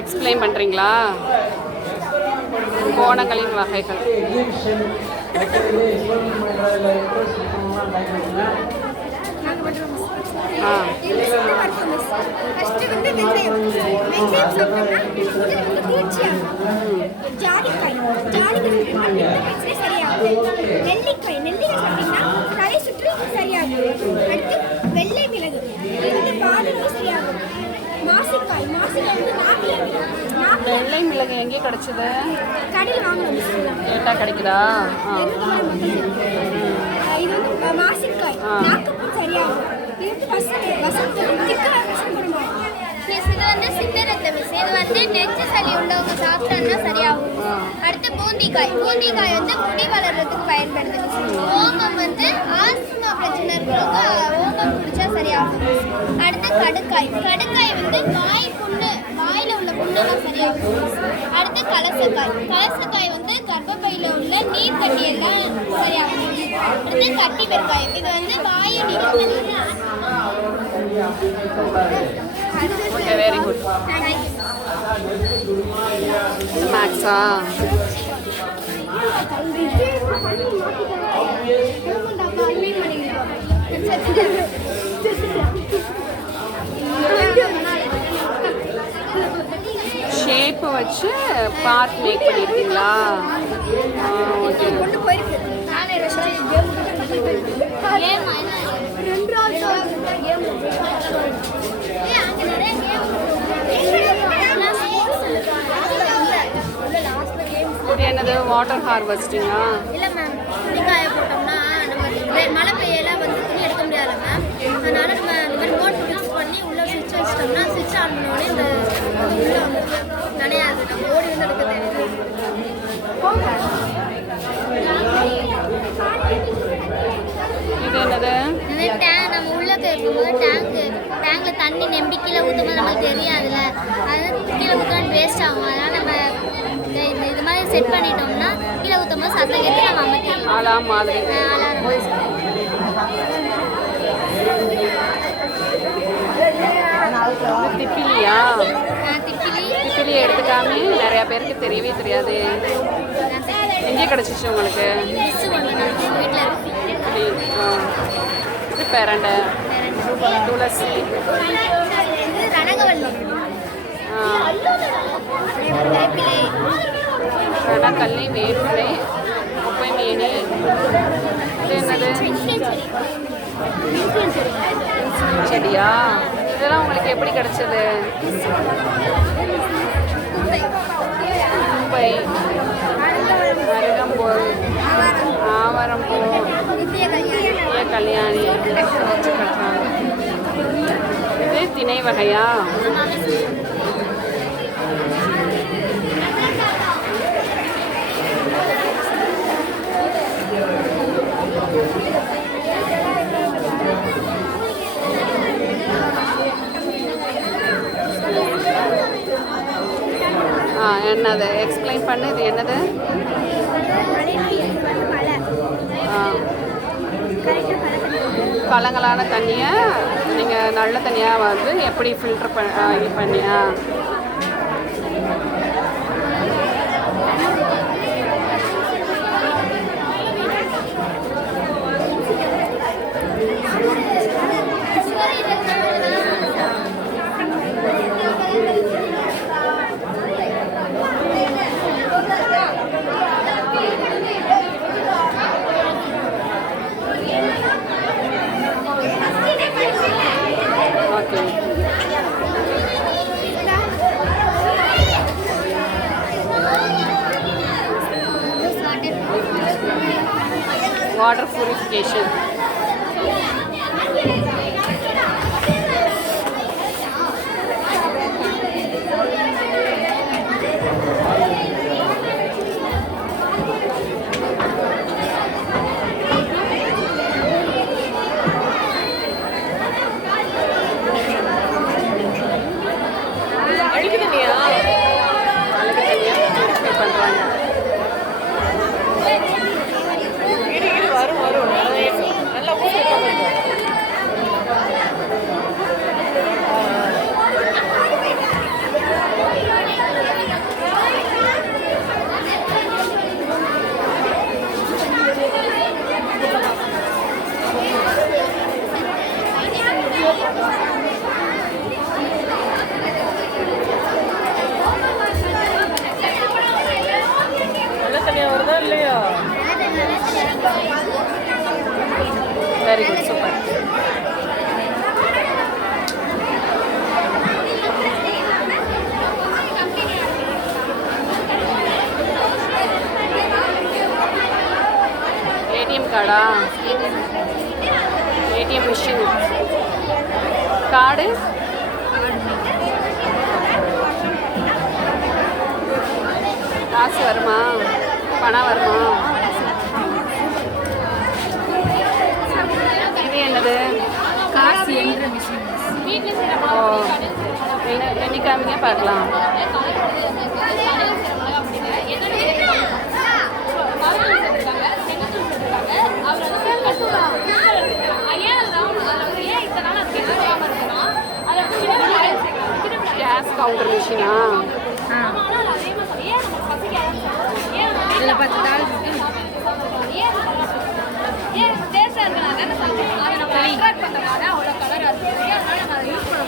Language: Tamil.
எக்ஸ்பிளைன் பண்ணுறீங்களா? கோணங்களின் வகைகள். வெள்ளை மிளகு வெள்ளை மிளகு எங்கே கிடைச்சது? கடையில் வாங்கணும். கேட்டா கிடைக்குதா? இது வந்து மாசிக்காய் நாக்குப்பும் சரியாகும். இது வந்து சித்தரத்த மிஸ். இது வந்து நெஞ்சு சளி உள்ளவங்க சாப்பிட்டோம்னா சரியாகும். அடுத்து பூந்திக்காய். பூந்திக்காய் வந்து முடி வளர்றதுக்கு பயன்படுது. ஓமம் வந்து ஆஸ்துமா பிரச்சனை இருக்கிறவங்க ஓமம் குடிச்சா சரியாகும். அடுத்து கடுக்காய். கடுக்காய் வந்து வாய் புண்ணு, வாயில உள்ள புண்ணெல்லாம் சரியாகும். அடுத்து கலசக்காய். கலசக்காய் வந்து கர்ப்பப்பையில உள்ள நீர் கட்டி எல்லாம் சரியாகும். அடுத்து கட்டி பெருக்காய். இது வந்து வாயு ஓகே, வெரி குட். மேக்ஸா? ஷேப்பு வச்சு பார்ட் மேக் பண்ணியிருக்கீங்களா? ஓகே. இது என்னது? வாட்டர் ஹார்வெஸ்டிங்கா? இல்லை மேம், துணிக்காய போட்டோம்னா நம்ம மழை பெய்யலாம் வந்து துணி எடுக்க முடியாது மேம். அதனால நம்ம இந்த மாதிரி மோட்டர் ஃபிக்ஸ் பண்ணி உள்ள சுவிட்ச் வச்சிட்டோம்னா சுவிட்ச் ஆன் பண்ணோடனே இந்த உள்ள வந்து நனையாது. நம்ம ஓடி வந்து எடுக்க தேவையில்லை. இது என்னது? நம்ம உள்ள கேட்கும்போது டேங்க்ல தண்ணி நம்பி கீழே ஊற்றும்போது நம்மளுக்கு தெரியாதுல்ல, அதனால கீழே ஊற்றினா வேஸ்ட் ஆகும். அதனால நம்ம இது மாதிரி செட் பண்ணிட்டோம்னா கீழே ஊற்றும்போது சத்தம் கேட்டு நம்ம அமைக்கலாம். அலாம் மாதிரி. திப்பிலியா? திப்பிலி எடுத்துக்காம நிறைய பேருக்கு தெரியவே தெரியாது. எங்கே கிடச்சிச்சு உங்களுக்கு? இது பேரண்டை, துளசி, ரணக்கல்லி, வேப்பிலை, குப்பை மீனி. இது என்னது? செடியா? இதெல்லாம் உங்களுக்கு எப்படி கிடைச்சது? குப்பை, அருகம்புல், ஆவரம்பூ, நித்திய கல்யாணி. இது திணை வகையா? என்னது? எக்ஸ்பிளைன் பண்ணு. இது என்னது? பழங்களான தண்ணியை நீங்கள் நல்ல தண்ணியாக வந்து எப்படி ஃபில்டர் பண்ணியா? Water purification. வரும் வெரி குட், சூப்பர். ஏடிஎம் கார்டா? ஏடிஎம் மிஷின் கார்டு காசு வருமா? பணம் வருமா? இது என்னது? காசு என்ற மிஷின். ஓ, எண்ணிக்காமிங்க பார்க்கலாம். கேஸ் கவுண்டர் மிஷினா? இதில் 10 டாலர் இருக்கு. ஏன் டேஸ்டா இருக்கனால நம்ம அட்ராக்ட் பண்றனால அவ்வளவு கலரா இருக்கு. அதனால நம்ம யூஸ் பண்ண